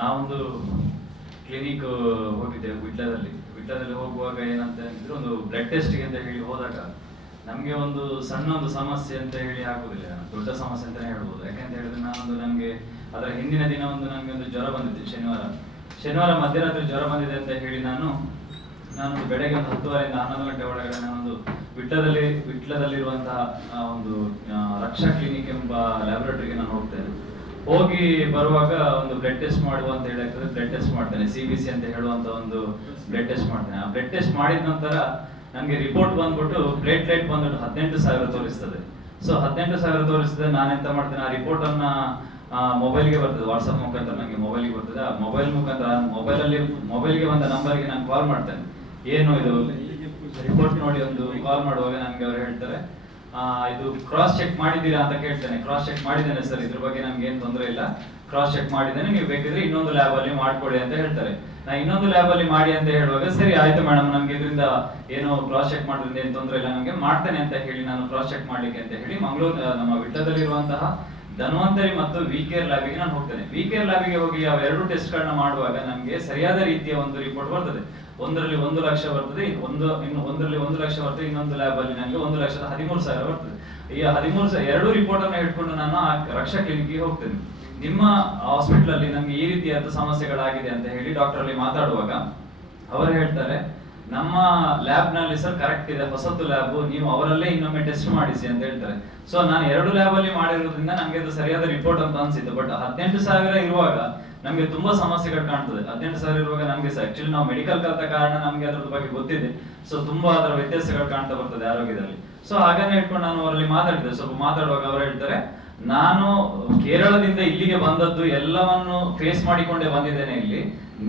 ನಾವೊಂದು ಕ್ಲಿನಿಕ್ ಹೋಗಿದ್ದೇವೆ ವಿಟ್ಲದಲ್ಲಿ ಹೋಗುವಾಗ ಏನಂತ ಹೇಳಿದ್ರೆ ಒಂದು ಬ್ಲಡ್ ಟೆಸ್ಟ್ಗೆ ಅಂತ ಹೇಳಿ ಹೋದಾಗ ನಮಗೆ ಒಂದು ಸಣ್ಣ ಒಂದು ಸಮಸ್ಯೆ ಅಂತ ಹೇಳಿ ಆಗುದಿಲ್ಲ, ದೊಡ್ಡ ಸಮಸ್ಯೆ ಅಂತ ಹೇಳ್ಬೋದು. ಯಾಕಂತ ಹೇಳಿದ್ರೆ ನನಗೆ ಅದರ ಹಿಂದಿನ ದಿನ ನನಗೆ ಒಂದು ಜ್ವರ ಬಂದಿತ್ತು. ಶನಿವಾರ ಮಧ್ಯರಾತ್ರಿ ಜ್ವರ ಬಂದಿದೆ ಅಂತ ಹೇಳಿ ನಾನು ಬೆಳಗ್ಗೆ ಒಂದು 10:30 ರಿಂದ 11 ಗಂಟೆ ಒಳಗಡೆ ನಾನೊಂದು ವಿಟ್ಲದಲ್ಲಿರುವಂತಹ ಒಂದು ರಕ್ಷಾ ಕ್ಲಿನಿಕ್ ಎಂಬ ಲ್ಯಾಬೊರೇಟರಿಗೆ ನಾನು ಹೋಗ್ತೇನೆ. ಹೋಗಿ ಬರುವಾಗ ಒಂದು ಬ್ಲಡ್ ಟೆಸ್ಟ್ ಮಾಡುವ ಅಂತ ಹೇಳಿ ಬ್ಲಡ್ ಟೆಸ್ಟ್ ಮಾಡ್ತೇನೆ. CBC ಅಂತ ಹೇಳುವಂತ ಒಂದು ಬ್ಲಡ್ ಟೆಸ್ಟ್ ಮಾಡ್ತೇನೆ. ಆ ಬ್ಲಡ್ ಟೆಸ್ಟ್ ಮಾಡಿದ ನಂತರ ನನಗೆ ರಿಪೋರ್ಟ್ ಬಂದ್ಬಿಟ್ಟು ಪ್ಲೇಟ್ಲೆಟ್ ಬಂದ್ಬಿಟ್ಟು 18,000 ತೋರಿಸ್ತದೆ. ಸೊ 18,000 ತೋರಿಸ್ತದೆ. ನಾನೆಂತ ಮಾಡ್ತೇನೆ, ಆ ರಿಪೋರ್ಟ್ ಅನ್ನ ಮೊಬೈಲ್ಗೆ ಬರ್ತದೆ, ವಾಟ್ಸಪ್ ಮುಖಾಂತರ ನನಗೆ ಮೊಬೈಲ್ಗೆ ಬರ್ತದೆ. ಆ ಮೊಬೈಲ್ ಮುಖಾಂತರ ಮೊಬೈಲ್ಗೆ ಬಂದ ನಂಬರ್ಗೆ ನಾನು ಕಾಲ್ ಮಾಡ್ತೇನೆ. ಏನು ಇದು ರಿಪೋರ್ಟ್ ನೋಡಿ ಒಂದು ಕಾಲ್ ಮಾಡುವಾಗ ನನಗೆ ಅವರು ಹೇಳ್ತಾರೆ, ಇದು ಕ್ರಾಸ್ ಚೆಕ್ ಮಾಡಿದ್ದೀರಾ ಅಂತ ಕೇಳ್ತೇನೆ. ಕ್ರಾಸ್ ಚೆಕ್ ಮಾಡಿದ್ದೇನೆ ಸರ್, ಇದ್ರ ಬಗ್ಗೆ ನಮ್ಗೆ ಏನ್ ತೊಂದರೆ ಇಲ್ಲ, ಕ್ರಾಸ್ ಚೆಕ್ ಮಾಡಿದ್ದೇನೆ, ನೀವು ಬೇಕಿದ್ರೆ ಇನ್ನೊಂದು ಲ್ಯಾಬ್ ಅಲ್ಲಿ ಮಾಡ್ಕೊಳ್ಳಿ ಅಂತ ಹೇಳ್ತಾರೆ. ನಾ ಇನ್ನೊಂದು ಲ್ಯಾಬ್ ಅಲ್ಲಿ ಮಾಡಿ ಅಂತ ಹೇಳುವಾಗ ಸರಿ ಆಯ್ತು ಮೇಡಮ್, ನಮ್ಗೆ ಇದರಿಂದ ಏನು ಕ್ರಾಸ್ ಚೆಕ್ ಮಾಡೋದ್ರಿಂದ ಏನ್ ತೊಂದರೆ ಇಲ್ಲ, ನಮ್ಗೆ ಮಾಡ್ತೇನೆ ಅಂತ ಹೇಳಿ ನಾನು ಕ್ರಾಸ್ ಚೆಕ್ ಮಾಡ್ಲಿಕ್ಕೆ ಅಂತ ಹೇಳಿ ಮಂಗಳೂರು ನಮ್ಮ ವಿಟ್ಲದಲ್ಲಿರುವಂತಹ ಧನ್ವಂತರಿ ಮತ್ತು ವಿಕೇರ್ ಲ್ಯಾಬಿಗೆ ನಾನು ಹೋಗ್ತೇನೆ. ವಿಕೇರ್ ಲ್ಯಾಬಿಗೆ ಹೋಗಿ ಯಾವ 2 ಟೆಸ್ಟ್ ಗಳನ್ನ ಮಾಡುವಾಗ ನಮ್ಗೆ ಸರಿಯಾದ ರೀತಿಯ ಒಂದು ರಿಪೋರ್ಟ್ ಬರ್ತದೆ. ಒಂದರಲ್ಲಿ 1 ಲಕ್ಷ ಬರ್ತದೆ, ಒಂದರಲ್ಲಿ 1 ಲಕ್ಷ ಬರ್ತದೆ, ಇನ್ನೊಂದು ಲ್ಯಾಬ್ ಅಲ್ಲಿ ನನಗೆ 1,13,000 ಬರ್ತದೆ. ಈ 2 ರಿಪೋರ್ಟ್ ಅನ್ನು ಇಟ್ಕೊಂಡು ನಾನು ಆ ರಕ್ಷಾ ಕ್ಲಿನಿಕ್ಗೆ ಹೋಗ್ತೇನೆ. ನಿಮ್ಮ ಹಾಸ್ಪಿಟಲ್ ಅಲ್ಲಿ ನಮ್ಗೆ ಈ ರೀತಿಯಾದ ಸಮಸ್ಯೆಗಳಾಗಿದೆ ಅಂತ ಹೇಳಿ ಡಾಕ್ಟರ್ ಅಲ್ಲಿ ಮಾತಾಡುವಾಗ ಅವರು ಹೇಳ್ತಾರೆ, ನಮ್ಮ ಲ್ಯಾಬ್ ನಲ್ಲಿ ಸರ್ ಕರೆಕ್ಟ್ ಇದೆ, ಹೊಸತು ಲ್ಯಾಬ್, ನೀವು ಅವರಲ್ಲೇ ಇನ್ನೊಮ್ಮೆ ಟೆಸ್ಟ್ ಮಾಡಿಸಿ ಅಂತ ಹೇಳ್ತಾರೆ. ಸೊ ನಾನು 2 ಲ್ಯಾಬ್ ಅಲ್ಲಿ ಮಾಡಿರೋದ್ರಿಂದ ನಮ್ಗೆ ಅದು ಸರಿಯಾದ ರಿಪೋರ್ಟ್ ಅಂತ ಅನ್ಸಿತ್ತು. ಬಟ್ 18,000 ಇರುವಾಗ ನಮ್ಗೆ ತುಂಬಾ ಸಮಸ್ಯೆಗಳು ಕಾಣ್ತದೆ. 18,000 ಇರುವಾಗ ನಮ್ಗೆ ಆಕ್ಚುಲಿ ನಾವು ಮೆಡಿಕಲ್ ಕಲಿತ ಕಾರಣ ನಮ್ಗೆ ಅದ್ರ ಬಗ್ಗೆ ಗೊತ್ತಿದೆ. ಸೊ ತುಂಬಾ ಅದರ ವ್ಯತ್ಯಾಸಗಳು ಕಾಣ್ತಾ ಬರ್ತದೆ ಆರೋಗ್ಯದಲ್ಲಿ. ಸೊ ಹಾಗನ್ನೇ ಇಟ್ಕೊಂಡು ನಾನು ಅವರಲ್ಲಿ ಮಾತಾಡಿದೆ. ಸ್ವಲ್ಪ ಮಾತಾಡುವಾಗ ಅವರು ಹೇಳ್ತಾರೆ, ನಾನು ಕೇರಳದಿಂದ ಇಲ್ಲಿಗೆ ಬಂದದ್ದು ಎಲ್ಲವನ್ನು ಫೇಸ್ ಮಾಡಿಕೊಂಡೇ ಬಂದಿದ್ದೇನೆ. ಇಲ್ಲಿ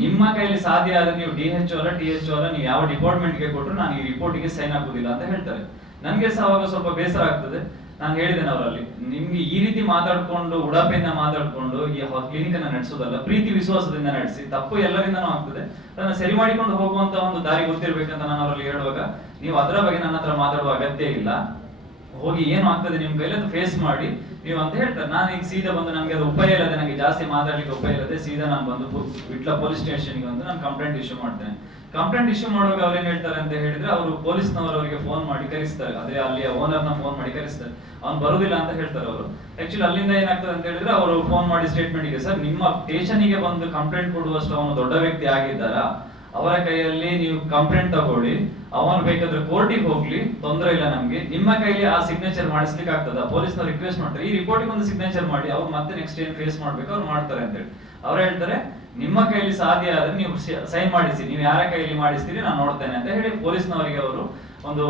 ನಿಮ್ಮ ಕೈಲಿ ಸಾಧ್ಯ ಆದ್ರೆ ನೀವು DHO ಅಲ್ಲ THO ಅಲ್ಲ, ನೀವು ಯಾವ ಡಿಪಾರ್ಟ್ಮೆಂಟ್ಗೆ ಕೊಟ್ಟರು ನಾನು ಈ ರಿಪೋರ್ಟ್ಗೆ ಸೈನ್ ಹಾಕುದಿಲ್ಲ ಅಂತ ಹೇಳ್ತಾರೆ. ನನ್ಗೆ ಸಹ ಅವಾಗ ಸ್ವಲ್ಪ ಬೇಸರ ಆಗ್ತದೆ. ನಾನು ಹೇಳಿದ್ದೇನೆ ಅವರಲ್ಲಿ, ನಿಮ್ಗೆ ಈ ರೀತಿ ಮಾತಾಡ್ಕೊಂಡು ಉಡಾಪೆಯಿಂದ ಮಾತಾಡ್ಕೊಂಡು ಈ ಕ್ಲಿನಿಕ್ ಅನ್ನ ನಡೆಸೋದಲ್ಲ, ಪ್ರೀತಿ ವಿಶ್ವಾಸದಿಂದ ನಡೆಸಿ. ತಪ್ಪು ಎಲ್ಲರಿಂದನೂ ಆಗ್ತದೆ, ಅದನ್ನ ಸರಿ ಮಾಡಿಕೊಂಡು ಹೋಗುವಂತ ಒಂದು ದಾರಿ ಗೊತ್ತಿರ್ಬೇಕಂತ ನಾನು ಅವರಲ್ಲಿ ಹೇಳುವಾಗ, ನೀವು ಅದರ ಬಗ್ಗೆ ನನ್ನ ಹತ್ರ ಮಾತಾಡುವ ಅಗತ್ಯ ಇಲ್ಲ, ಹೋಗಿ ಏನು ಆಗ್ತದೆ ನಿಮ್ ಕೈಲಿ ಅದು ಫೇಸ್ ಮಾಡಿ ನೀವು ಅಂತ ಹೇಳ್ತಾರೆ. ನಾನು ಈಗ ಸೀದಾ ಬಂದು ನಮ್ಗೆ ಅದು ಉಪಾಯ ಇಲ್ಲದೆ, ನನಗೆ ಜಾಸ್ತಿ ಮಾತಾಡ್ಲಿಕ್ಕೆ ಉಪಾಯ ಇಲ್ಲದೆ ಸೀದಾ ನಾನು ಬಂದು ವಿಟ್ಲ ಪೊಲೀಸ್ ಸ್ಟೇಷನ್ಗೆ ಬಂದು ನಾನು ಕಂಪ್ಲೇಂಟ್ ಇಶ್ಯೂ ಮಾಡ್ತೇನೆ. ಕಂಪ್ಲೇಂಟ್ ಇಶ್ಯೂ ಮಾಡುವಾಗ ಅವ್ರು ಏನ್ ಹೇಳ್ತಾರೆ ಅಂತ ಹೇಳಿದ್ರೆ, ಅವರು ಪೊಲೀಸ್ನವರು ಅವರಿಗೆ ಫೋನ್ ಮಾಡಿ ಕರೆಸ್ತಾರೆ, ಅದೇ ಅಲ್ಲಿಯ ಓನರ್ನ ಫೋನ್ ಮಾಡಿ ಕರೆಸ್ತಾರೆ. ಅವ್ನು ಬರುದಿಲ್ಲ ಅಂತ ಹೇಳ್ತಾರೆ ಅವರು. ಆಕ್ಚುಲಿ ಅಲ್ಲಿಂದ ಏನಾಗ್ತದೆ ಅಂತ ಹೇಳಿದ್ರೆ, ಅವರು ಫೋನ್ ಮಾಡಿ ಸ್ಟೇಟ್ಮೆಂಟ್ಗೆ, ಸರ್ ನಿಮ್ಮ ಸ್ಟೇಷನ್ಗೆ ಬಂದು ಕಂಪ್ಲೇಂಟ್ ಕೊಡುವಷ್ಟು ಅವನು ದೊಡ್ಡ ವ್ಯಕ್ತಿ ಆಗಿದ್ದಾರಾ, ಅವರ ಕೈಯಲ್ಲಿ ನೀವು ಕಂಪ್ಲೇಂಟ್ ತಗೊಳ್ಳಿ, ಅವನು ಬೇಕಾದ್ರೆ ಕೋರ್ಟಿಗೆ ಹೋಗ್ಲಿ, ತೊಂದರೆ ಇಲ್ಲ ನಮ್ಗೆ, ನಿಮ್ಮ ಕೈಲಿ ಆ ಸಿಗ್ನೇಚರ್ ಮಾಡಿಸ್ಲಿಕ್ಕೆ ಆಗ್ತದ, ಪೊಲೀಸ್ನವ್ರು ರಿಕ್ವೆಸ್ಟ್ ಮಾಡ್ತಾರೆ, ಈ ರಿಪೋರ್ಟಿಗೆ ಒಂದು ಸಿಗ್ನೇಚರ್ ಮಾಡಿ, ಅವ್ರು ಮತ್ತೆ ನೆಕ್ಸ್ಟ್ ಏನ್ ಫೇಸ್ ಮಾಡ್ಬೇಕು ಅವ್ರು ಮಾಡ್ತಾರೆ ಅಂತ ಹೇಳಿ. ಅವ್ರು ಹೇಳ್ತಾರೆ, ನಿಮ್ಮ ಕೈಲಿ ಸಾಧ್ಯ ಆದ್ರೆ ನೀವು ಸೈನ್ ಮಾಡಿಸಿ, ನೀವು ಯಾರ ಕೈಲಿ ಮಾಡಿಸ್ತೀರಿ ನಾನು ನೋಡ್ತೇನೆ ಅಂತ ಹೇಳಿ ಪೊಲೀಸ್ನವರಿಗೆ ಅವರು ಒಂದು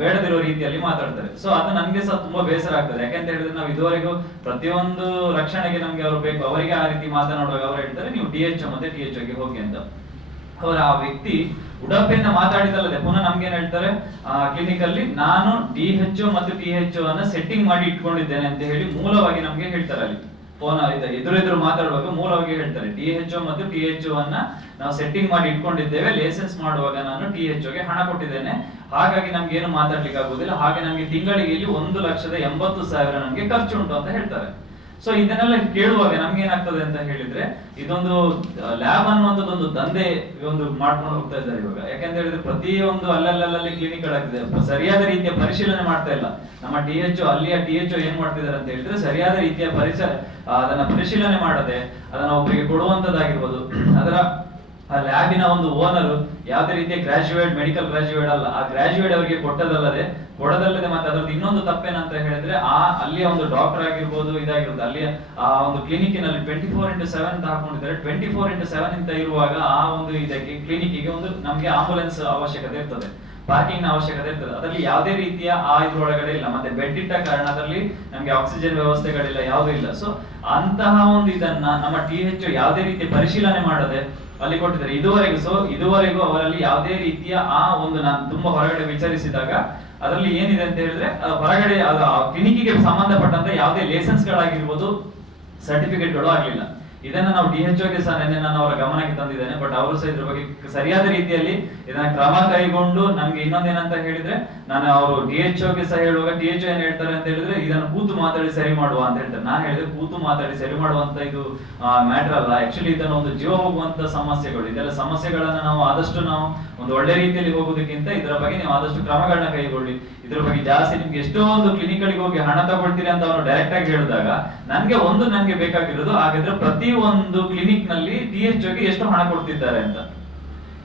ಬೇಡದಿರೋ ರೀತಿಯಲ್ಲಿ ಮಾತಾಡ್ತಾರೆ. ಸೊ ಅದು ನನ್ಗೆ ಸಹ ತುಂಬಾ ಬೇಸರ ಆಗ್ತದೆ. ಯಾಕಂತ ಹೇಳಿದ್ರೆ ನಾವು ಇದುವರೆಗೂ ಪ್ರತಿಯೊಂದು ರಕ್ಷಣೆಗೆ ನಮ್ಗೆ ಅವ್ರು ಬೇಕು, ಅವರಿಗೆ ಆ ರೀತಿ ಮಾತನಾಡುವಾಗ ಅವ್ರು ಹೇಳ್ತಾರೆ, ನೀವು DHO ಮತ್ತೆ THO ಗೆ ಹೋಗಿ ಅಂತ. ಅವರ ಆ ವ್ಯಕ್ತಿ ಉಡಾಪೆಯಿಂದ ಮಾತಾಡಿದಲ್ಲದೆ ಪುನಃ ನಮ್ಗೆ ಏನ್ ಹೇಳ್ತಾರೆ, ಕ್ಲಿನಿಕ್ ಅಲ್ಲಿ ನಾನು DHO ಮತ್ತು THO ಅನ್ನ ಸೆಟ್ಟಿಂಗ್ ಮಾಡಿ ಇಟ್ಕೊಂಡಿದ್ದೇನೆ ಅಂತ ಹೇಳಿ ಮೂಲವಾಗಿ ನಮ್ಗೆ ಹೇಳ್ತಾರೆ. ಅಲ್ಲಿ ಫೋನ್ ಎದುರೆದುರು ಮಾತಾಡುವಾಗ ಮೂಲವಾಗಿ ಹೇಳ್ತಾರೆ, DHO ಮತ್ತು THO ಅನ್ನ ನಾವು ಸೆಟ್ಟಿಂಗ್ ಮಾಡಿ ಇಟ್ಕೊಂಡಿದ್ದೇವೆ, ಲೈಸೆನ್ಸ್ ಮಾಡುವಾಗ ನಾನು THO ಗೆ ಹಣ ಕೊಟ್ಟಿದ್ದೇನೆ, ಹಾಗಾಗಿ ನಮ್ಗೆ ಏನು ಮಾತಾಡ್ಲಿಕ್ಕೆ ಆಗುದಿಲ್ಲ, ಹಾಗೆ ನಮ್ಗೆ ತಿಂಗಳಿಗೆ ಇಲ್ಲಿ 1,80,000 ನಮ್ಗೆ ಖರ್ಚು ಉಂಟು ಅಂತ ಹೇಳ್ತಾರೆ. ಸೊ ಇದನ್ನೆಲ್ಲ ಕೇಳುವಾಗ ನಮ್ಗೆ ಏನಾಗ್ತದೆ ಅಂತ ಹೇಳಿದ್ರೆ, ಇದೊಂದು ಲ್ಯಾಬ್ ಅನ್ನುವಂಥದ್ದೊಂದು ದಂಧೆ ಒಂದು ಮಾಡ್ಕೊಂಡು ಹೋಗ್ತಾ ಇದ್ದಾರೆ ಇವಾಗ. ಯಾಕಂತ ಹೇಳಿದ್ರೆ ಪ್ರತಿಯೊಂದು ಅಲ್ಲಲ್ಲಿ ಕ್ಲಿನಿಕ್ ಗಳಾಗಿದೆ, ಸರಿಯಾದ ರೀತಿಯ ಪರಿಶೀಲನೆ ಮಾಡ್ತಾ ಇಲ್ಲ. ನಮ್ಮ ಅಲ್ಲಿಯ DHO ಏನ್ ಮಾಡ್ತಿದ್ದಾರೆ ಅಂತ ಹೇಳಿದ್ರೆ, ಸರಿಯಾದ ರೀತಿಯ ಅದನ್ನ ಪರಿಶೀಲನೆ ಮಾಡದೆ ಅದನ್ನ ಒಬ್ಬರಿಗೆ ಕೊಡುವಂತದ್ದಾಗಿರ್ಬೋದು, ಅದರ ಆ ಲ್ಯಾಬಿನ ಒಂದು ಓನರ್ ಯಾವುದೇ ರೀತಿಯ ಮೆಡಿಕಲ್ ಗ್ರಾಜುಯೇಟ್ ಅಲ್ಲ, ಆ ಗ್ರಾಜುಯೇಟ್ ಅವರಿಗೆ ಕೊಡದಲ್ಲದೆ ಮತ್ತೆ ಅದ್ರದ್ದು ಇನ್ನೊಂದು ತಪ್ಪೇನಂತ ಹೇಳಿದ್ರೆ, ಅಲ್ಲಿಯ ಒಂದು ಡಾಕ್ಟರ್ ಆಗಿರ್ಬೋದು, ಇದಾಗಿರ್ಬೋದು, ಅಲ್ಲಿಯ ಆ ಒಂದು ಕ್ಲಿನಿಕ್ನಲ್ಲಿ 24/7 ಅಂತ ಹಾಕೊಂಡಿದ್ದಾರೆ. 24/7 ಅಂತ ಇರುವಾಗ ಆ ಒಂದು ಇದಕ್ಕೆ ಕ್ಲಿನಿಕ್ಗೆ ಒಂದು ನಮ್ಗೆ ಆಂಬುಲೆನ್ಸ್ ಅವಶ್ಯಕತೆ ಇರ್ತದೆ, ಪಾರ್ಕಿಂಗ್ ನ ಅವಶ್ಯಕತೆ ಇರ್ತದೆ. ಅದರಲ್ಲಿ ಯಾವುದೇ ರೀತಿಯ ಇದ್ರೊಳಗಡೆ ಇಲ್ಲ, ಮತ್ತೆ ಬೆಡ್ ಇಟ್ಟ ಕಾರಣ ಅದರಲ್ಲಿ ನಮ್ಗೆ ಆಕ್ಸಿಜನ್ ವ್ಯವಸ್ಥೆಗಳಿಲ್ಲ, ಯಾವುದೂ ಇಲ್ಲ. ಸೊ ಅಂತಹ ಒಂದು ಇದನ್ನ ನಮ್ಮ THO ಯಾವುದೇ ರೀತಿಯ ಪರಿಶೀಲನೆ ಮಾಡದೆ ಅಲ್ಲಿ ಕೊಟ್ಟಿದ್ದಾರೆ ಇದುವರೆಗೂ ಅವರಲ್ಲಿ ಯಾವುದೇ ರೀತಿಯ ಒಂದು ನಾನು ತುಂಬಾ ಹೊರಗಡೆ ವಿಚಾರಿಸಿದಾಗ ಅದರಲ್ಲಿ ಏನಿದೆ ಅಂತ ಹೇಳಿದ್ರೆ, ಹೊರಗಡೆ ಕ್ಲಿನಿಕ್ಗೆ ಸಂಬಂಧಪಟ್ಟಂತ ಯಾವುದೇ ಲೈಸೆನ್ಸ್ ಗಳಾಗಿರ್ಬೋದು, ಸರ್ಟಿಫಿಕೇಟ್ ಗಳು ಆಗ್ಲಿಲ್ಲ. ಇದನ್ನ ನಾವು DHOಗೆ ಸಹ ನಿನ್ನೆ ನಾನು ಅವರ ಗಮನಕ್ಕೆ ತಂದಿದ್ದೇನೆ. ಬಟ್ ಅವರು ಸಹ ಇದ್ರ ಬಗ್ಗೆ ಸರಿಯಾದ ರೀತಿಯಲ್ಲಿ ಇದನ್ನ ಕ್ರಮ ಕೈಗೊಂಡು ನಮ್ಗೆ ಇನ್ನೊಂದೇನಂತ ಹೇಳಿದ್ರೆ, ನಾನು ಅವರು DHOಗೆ ಸಹ ಹೇಳುವಾಗ DHO ಏನ್ ಹೇಳ್ತಾರೆ ಅಂತ ಹೇಳಿದ್ರೆ, ಇದನ್ನ ಕೂತು ಮಾತಾಡಿ ಸರಿ ಮಾಡುವ ಅಂತ ಹೇಳ್ತಾರೆ. ನಾನು ಹೇಳಿದ್ರೆ ಕೂತು ಮಾತಾಡಿ ಸರಿ ಮಾಡುವಂತ ಇದು ಮ್ಯಾಟರ್ ಅಲ್ಲ. ಆಕ್ಚುಲಿ ಇದನ್ನ ಒಂದು ಜೀವ ಹೋಗುವಂತ ಸಮಸ್ಯೆಗಳು, ಇದೆಲ್ಲ ಸಮಸ್ಯೆಗಳನ್ನ ನಾವು ಆದಷ್ಟು ನಾವು ಒಂದು ಒಳ್ಳೆ ರೀತಿಯಲ್ಲಿ ಹೋಗೋದಕ್ಕಿಂತ ಇದರ ಬಗ್ಗೆ ನೀವು ಆದಷ್ಟು ಕ್ರಮಗಳನ್ನ ಕೈಗೊಳ್ಳಿ. ಇದ್ರ ಬಗ್ಗೆ ಜಾಸ್ತಿ ನಿಮ್ಗೆ ಎಷ್ಟೋ ಒಂದು ಕ್ಲಿನಿಕ್ಗಳಿಗೆ ಹೋಗಿ ಹಣ ತಗೊಳ್ತೀರಿ ಅಂತ ಅವನು ಡೈರೆಕ್ಟ್ ಆಗಿ ಹೇಳಿದಾಗ ನನ್ಗೆ ಬೇಕಾಗಿರೋದು, ಹಾಗಾದ್ರೆ ಪ್ರತಿ ಒಂದು ಕ್ಲಿನಿಕ್ ನಲ್ಲಿ DHOಗೆ ಎಷ್ಟು ಹಣ ಕೊಡ್ತಿದ್ದಾರೆ ಅಂತ.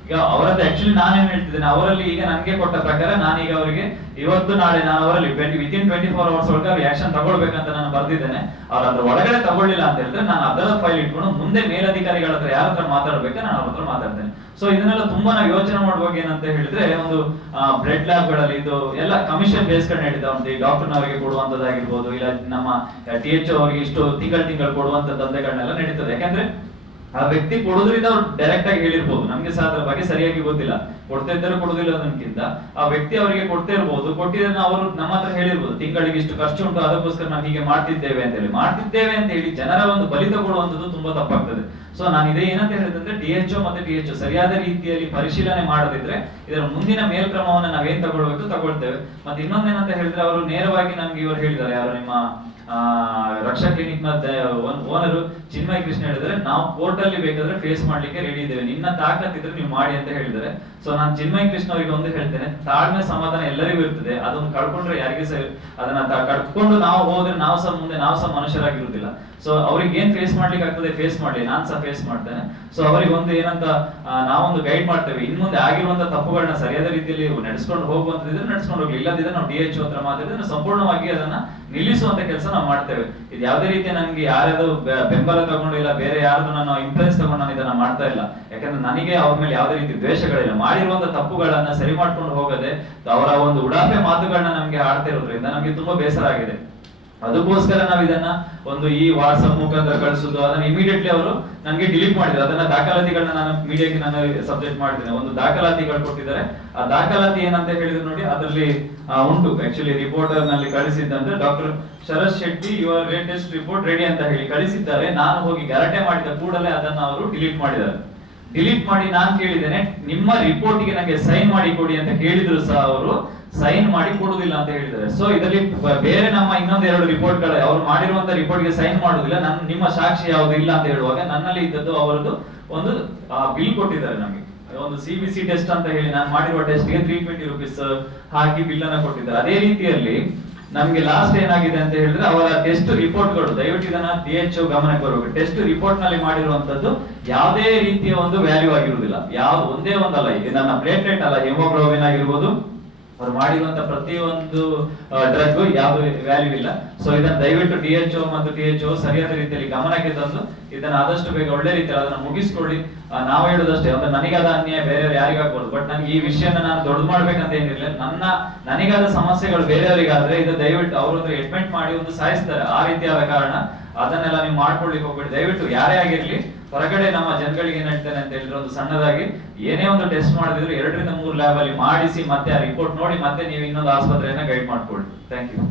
ಈಗ ಅವರದ್ದು ಆಕ್ಚುಲಿ ನಾನೇನ್ ಹೇಳ್ತಿದ್ದೇನೆ, ಅವರಲ್ಲಿ ಈಗ ನನಗೆ ಕೊಟ್ಟ ಪ್ರಕಾರ ನಾನೀಗ ಅವರಿಗೆ ಇವತ್ತು ನಾಳೆ ನಾನು ಅವರಲ್ಲಿ ವಿತಿನ್ 24 hours ಒಳಗೆ ಅವ್ರು ಆಕ್ಷನ್ ತಗೊಳ್ಬೇಕಂತ ನಾನು ಬರ್ದಿದ್ದೇನೆ. ಅವ್ರ ಅದ್ರ ಒಳಗಡೆ ತಗೊಳ್ಳಿಲ್ಲ ಅಂತ ಹೇಳಿದ್ರೆ ನಾನು ಅದರ ಫೈಲ್ ಇಟ್ಕೊಂಡು ಮುಂದೆ ಮೇಲಧಿಕಾರಿಗಳ ಹತ್ರ ಯಾರ ಹತ್ರ ಮಾತಾಡ್ಬೇಕು ನಾನು ಅವ್ರ ಹತ್ರ ಮಾತಾಡ್ತೇನೆ. ಸೊ ಇದನ್ನೆಲ್ಲ ತುಂಬಾ ನಾವು ಯೋಚನೆ ಮಾಡುವಾಗ ಏನಂತ ಹೇಳಿದ್ರೆ, ಒಂದು ಬ್ಲಡ್ ಲ್ಯಾಬ್ ಗಳಲ್ಲಿ ಇದು ಎಲ್ಲ ಕಮಿಷನ್ ಬೇಸ್ಕೊಂಡು ಹೇಳಿದ ಒಂದು ಡಾಕ್ಟರ್ನವರಿಗೆ ಕೊಡುವಂತದ್ದಾಗಿರ್ಬೋದು, ಇಲ್ಲ ನಮ್ಮ DHO ಅವರಿಗೆ ಇಷ್ಟು ತಿಂಗಳು ಕೊಡುವಂತ ದಂಧೆಗಳನ್ನೆಲ್ಲ ನಡೀತದೆ. ಯಾಕಂದ್ರೆ ಆ ವ್ಯಕ್ತಿ ಕೊಡೋದ್ರಿಂದ ಅವ್ರು ಡೈರೆಕ್ಟ್ ಆಗಿ ಹೇಳಿರ್ಬೋದು, ನಮ್ಗೆ ಸಹ ಅದ್ರ ಬಗ್ಗೆ ಸರಿಯಾಗಿ ಗೊತ್ತಿಲ್ಲ, ಕೊಡ್ತಾ ಇದ್ದಾರೆ ಕೊಡೋದಿಲ್ಲ ಅನ್ನೋದಕ್ಕಿಂತ ಆ ವ್ಯಕ್ತಿ ಅವರಿಗೆ ಕೊಡ್ತಾ ಇರ್ಬೋದು, ಕೊಟ್ಟಿದ್ದನ್ನ ಅವರು ನಮ್ಮ ಹತ್ರ ಹೇಳಿರ್ಬೋದು, ತಿಂಗಳಿಗೆ ಇಷ್ಟು ಖರ್ಚು ಉಂಟು ಅದಕ್ಕೋಸ್ಕರ ನಾವು ಹೀಗೆ ಮಾಡ್ತಿದ್ದೇವೆ ಅಂತ ಹೇಳಿ ಜನರ ಒಂದು ಬಲಿ ತಗೊಳ್ಳುವಂಥದ್ದು ತುಂಬಾ ತಪ್ಪಾಗ್ತದೆ. ಸೊ ನಾನು ಇದೇ ಏನಂತ ಹೇಳಿದ್ರೆ, DHO ಮತ್ತೆ DHO ಸರಿಯಾದ ರೀತಿಯಲ್ಲಿ ಪರಿಶೀಲನೆ ಮಾಡದಿದ್ರೆ ಇದರ ಮುಂದಿನ ಮೇಲ್ಕ್ರಮವನ್ನ ನಾವೇನ್ ತಗೊಳ್ತೇವೆ. ಮತ್ತೆ ಇನ್ನೊಂದೇನಂತ ಹೇಳಿದ್ರೆ, ಅವರು ನೇರವಾಗಿ ನಮ್ಗೆ ಇವರು ಹೇಳಿದ್ದಾರೆ, ಯಾರು ನಿಮ್ಮ ರಕ್ಷಾ ಕ್ಲಿನಿಕ್ ನ ಓನರು ಚಿನ್ಮಯ ಕೃಷ್ಣ ಹೇಳಿದ್ರೆ, ನಾವು ಕೋರ್ಟ್ ಅಲ್ಲಿ ಬೇಕಾದ್ರೆ ಫೇಸ್ ಮಾಡ್ಲಿಕ್ಕೆ ರೆಡಿ ಇದ್ದೇವೆ, ನಿನ್ನ ತಾಕತ್ತಿದ್ರೆ ನೀವು ಮಾಡಿ ಅಂತ ಹೇಳಿದ್ದಾರೆ. ಸೊ ನಾನು ಚಿನ್ಮಯ ಕೃಷ್ಣ ಅವರಿಗೆ ಒಂದು ಹೇಳ್ತೇನೆ, ತಾಳ್ಮೆ ಸಮಾಧಾನ ಎಲ್ಲರಿಗೂ ಇರ್ತದೆ, ಅದನ್ನು ಕಳ್ಕೊಂಡ್ರೆ ಯಾರಿಗೆ ಸಹ ಅದನ್ನ ಕಳ್ಕೊಂಡು ನಾವು ಹೋದ್ರೆ ನಾವು ಸಹ ಮನುಷ್ಯರಾಗಿರುವುದಿಲ್ಲ. ಸೊ ಅವ್ರಿಗೆ ಏನ್ ಫೇಸ್ ಮಾಡ್ಲಿಕ್ಕೆ ಆಗ್ತದೆ ಫೇಸ್ ಮಾಡ್ಲಿ, ನಾನ್ ಸಹ ಫೇಸ್ ಮಾಡ್ತೇನೆ. ಸೊ ಅವರಿಗೆ ಒಂದು ಏನಂತ ನಾವೊಂದು ಗೈಡ್ ಮಾಡ್ತೇವೆ, ಇನ್ ಮುಂದೆ ಆಗಿರುವಂತ ತಪ್ಪುಗಳನ್ನ ಸರಿಯಾದ ರೀತಿಯಲ್ಲಿ ನಡೆಸ್ಕೊಂಡು ಹೋಗುವಂತಿದ್ರೆ ನಡ್ಸ್ಕೊಂಡು ಹೋಗ್ಲಿ, ಇಲ್ಲದಿದ್ರೆ ನಾವು DHO ಹತ್ರ ಮಾತಾಡಿದ್ರೆ ಸಂಪೂರ್ಣವಾಗಿ ಅದನ್ನ ನಿಲ್ಲಿಸುವಂತ ಕೆಲಸ ನಾವು ಮಾಡ್ತೇವೆ. ಇದು ಯಾವುದೇ ರೀತಿ ನನ್ಗೆ ಯಾರ್ಯಾರು ಬೆಂಬಲ ತಗೊಂಡು ಇಲ್ಲ ಬೇರೆ ಯಾರ್ದು ನಾನು ಇನ್ಫ್ಲೂಯೆನ್ಸ್ ತಗೊಂಡು ನಾನು ಇದನ್ನ ಮಾಡ್ತಾ ಇಲ್ಲ. ಯಾಕಂದ್ರೆ ನನಗೆ ಅವ್ರ ಮೇಲೆ ಯಾವುದೇ ರೀತಿ ದ್ವೇಷಗಳಿಲ್ಲ, ಮಾಡಿರುವಂತ ತಪ್ಪುಗಳನ್ನ ಸರಿ ಮಾಡ್ಕೊಂಡು ಹೋಗದೆ ಅವರ ಒಂದು ಉಡಾಫೆ ಮಾತುಗಳನ್ನ ನಮ್ಗೆ ಆಡ್ತಾ ಇರೋದ್ರಿಂದ ನಮ್ಗೆ ತುಂಬಾ ಬೇಸರ ಆಗಿದೆ. ಅದಕ್ಕೋಸ್ಕರ ನಾವು ಇದನ್ನ ಒಂದು ಈ ವಾಟ್ಸ್ಆಪ್ ಮುಖಾಂತರ ಕಳಿಸುದು, ಅದನ್ನ ಇಮಿಡಿಯೇಟ್ಲಿ ಅವರು ನನಗೆ ಡಿಲೀಟ್ ಮಾಡಿದ್ರು. ಅದನ್ನ ದಾಖಲಾತಿಗಳನ್ನ ನಾನು ಮೀಡಿಯಾಕ್ಕೆ ನಾನು ಸಬ್ಜೆಕ್ಟ್ ಮಾಡಿದ್ದೇನೆ. ಒಂದು ದಾಖಲಾತಿಗಳು ಕೊಟ್ಟಿದ್ದಾರೆ, ಆ ದಾಖಲಾತಿ ಏನಂತ ಹೇಳಿದ್ರು ನೋಡಿ, ಅದರಲ್ಲಿ ಉಂಟು ಆಕ್ಚುಲಿ ರಿಪೋರ್ಟರ್ ನಲ್ಲಿ ಕಳಿಸಿದ್ದಂದ್ರೆ doctor Sharath Shetty your latest report ready ಅಂತ ಹೇಳಿ ಕಳಿಸಿದ್ದಾರೆ. ನಾನು ಹೋಗಿ ಗಲಾಟೆ ಮಾಡಿದ ಕೂಡಲೇ ಅದನ್ನ ಅವರು ಡಿಲೀಟ್ ಮಾಡಿದ್ದಾರೆ. ಡಿಲೀಟ್ ಮಾಡಿ ನಾನು ಕೇಳಿದ್ದೇನೆ, ನಿಮ್ಮ ರಿಪೋರ್ಟ್ಗೆ ನನಗೆ ಸೈನ್ ಮಾಡಿ ಕೊಡಿ ಅಂತ ಕೇಳಿದ್ರು ಸಹ ಅವರು ಸೈನ್ ಮಾಡಿ ಕೊಡುದಿಲ್ಲ ಅಂತ ಹೇಳಿದ್ದಾರೆ. ಸೊ ಇದರಲ್ಲಿ ಬೇರೆ ನಮ್ಮ ಇನ್ನೊಂದು 2 ರಿಪೋರ್ಟ್ಗಳು ಅವರು ಮಾಡಿರುವಂತ ರಿಪೋರ್ಟ್ಗೆ ಸೈನ್ ಮಾಡುದಿಲ್ಲ, ನಿಮ್ಮ ಸಾಕ್ಷಿ ಯಾವುದು ಇಲ್ಲ ಅಂತ ಹೇಳುವಾಗ ನನ್ನಲ್ಲಿ ಇದ್ದದ್ದು ಅವರದ್ದು ಒಂದು ಬಿಲ್ ಕೊಟ್ಟಿದ್ದಾರೆ ನಮಗೆ, ಒಂದು CBC ಟೆಸ್ಟ್ ಅಂತ ಹೇಳಿ ನಾನು ಮಾಡಿರುವ ಟೆಸ್ಟ್ಗೆ 320 rupees ಹಾಕಿ ಬಿಲ್ ಅನ್ನ ಕೊಟ್ಟಿದ್ದಾರೆ. ಅದೇ ರೀತಿಯಲ್ಲಿ ನಮ್ಗೆ ಲಾಸ್ಟ್ ಏನಾಗಿದೆ ಅಂತ ಹೇಳಿದ್ರೆ, ಅವರ ಟೆಸ್ಟ್ ರಿಪೋರ್ಟ್ಗಳು ದಯವಿಟ್ಟು ಇದನ್ನ DHO ಗಮನಕ್ಕೆ ಬರಬೇಕು. ಟೆಸ್ಟ್ ರಿಪೋರ್ಟ್ ನಲ್ಲಿ ಮಾಡಿರುವಂತದ್ದು ಯಾವುದೇ ರೀತಿಯ ಒಂದು ವ್ಯಾಲ್ಯೂ ಆಗಿರುವುದಿಲ್ಲ, ಯಾವ್ದು ಒಂದೇ ಒಂದಲ್ಲ, ಇದು ನನ್ನ ಪ್ಲೇಟ್ಲೆಟ್ ಅಲ್ಲ, ಹಿಮೋಗ್ಲೋಬಿನ್ ಆಗಿರ್ಬೋದು, ಅವ್ರು ಮಾಡಿರುವಂತ ಪ್ರತಿಯೊಂದು ಡ್ರಗ್ ಯಾವ್ದು ವ್ಯಾಲ್ಯೂ ಇಲ್ಲ. ಸೊ ಇದನ್ನ ದಯವಿಟ್ಟು DHO ಮತ್ತು THO ಸರಿಯಾದ ರೀತಿಯಲ್ಲಿ ಗಮನಕ್ಕೆ ತಂದು ಇದನ್ನ ಆದಷ್ಟು ಬೇಗ ಒಳ್ಳೆ ರೀತಿಯಲ್ಲಿ ಅದನ್ನ ಮುಗಿಸ್ಕೊಳ್ಳಿ. ನಾವು ಹೇಳುದಷ್ಟೇ, ಅಂದ್ರೆ ನನಗಾದ ಅನ್ಯಾಯ ಬೇರೆಯವ್ರು ಯಾರಿಗಾಗ್ಬೋದು, ಬಟ್ ನಂಗೆ ಈ ವಿಷಯನ ನಾನು ದೊಡ್ಡ ಮಾಡ್ಬೇಕಂತ ಏನಿರಲಿಲ್ಲ. ನನಗಾದ ಸಮಸ್ಯೆಗಳು ಬೇರೆಯವರಿಗಾದ್ರೆ ಇದು ದಯವಿಟ್ಟು ಅವ್ರ ಹತ್ರ ಅಡ್ಮಿಟ್ ಮಾಡಿ ಒಂದು ಸಾಯಿಸ್ತಾರೆ, ಆ ರೀತಿಯಾದ ಕಾರಣ ಅದನ್ನೆಲ್ಲ ನೀವು ಮಾಡ್ಕೊಳ್ಲಿಕ್ಕೆ ಹೋಗ್ಬೇಡಿ. ದಯವಿಟ್ಟು ಯಾರೇ ಆಗಿರ್ಲಿ ಹೊರಗಡೆ ನಮ್ಮ ಜನಗಳಿಗೆ ಏನ್ ಹೇಳ್ತೇನೆ ಅಂತ ಹೇಳಿದ್ರೆ, ಒಂದು ಸಣ್ಣದಾಗಿ ಏನೇ ಒಂದು ಟೆಸ್ಟ್ ಮಾಡಿದ್ರು 2 ರಿಂದ 3 ಲ್ಯಾಬ್ ಅಲ್ಲಿ ಮಾಡಿಸಿ ಮತ್ತೆ ಆ ರಿಪೋರ್ಟ್ ನೋಡಿ ಮತ್ತೆ ನೀವು ಇನ್ನೊಂದು ಆಸ್ಪತ್ರೆಯನ್ನ ಗೈಡ್ ಮಾಡ್ಕೊಳ್ಳಿ. Thank you.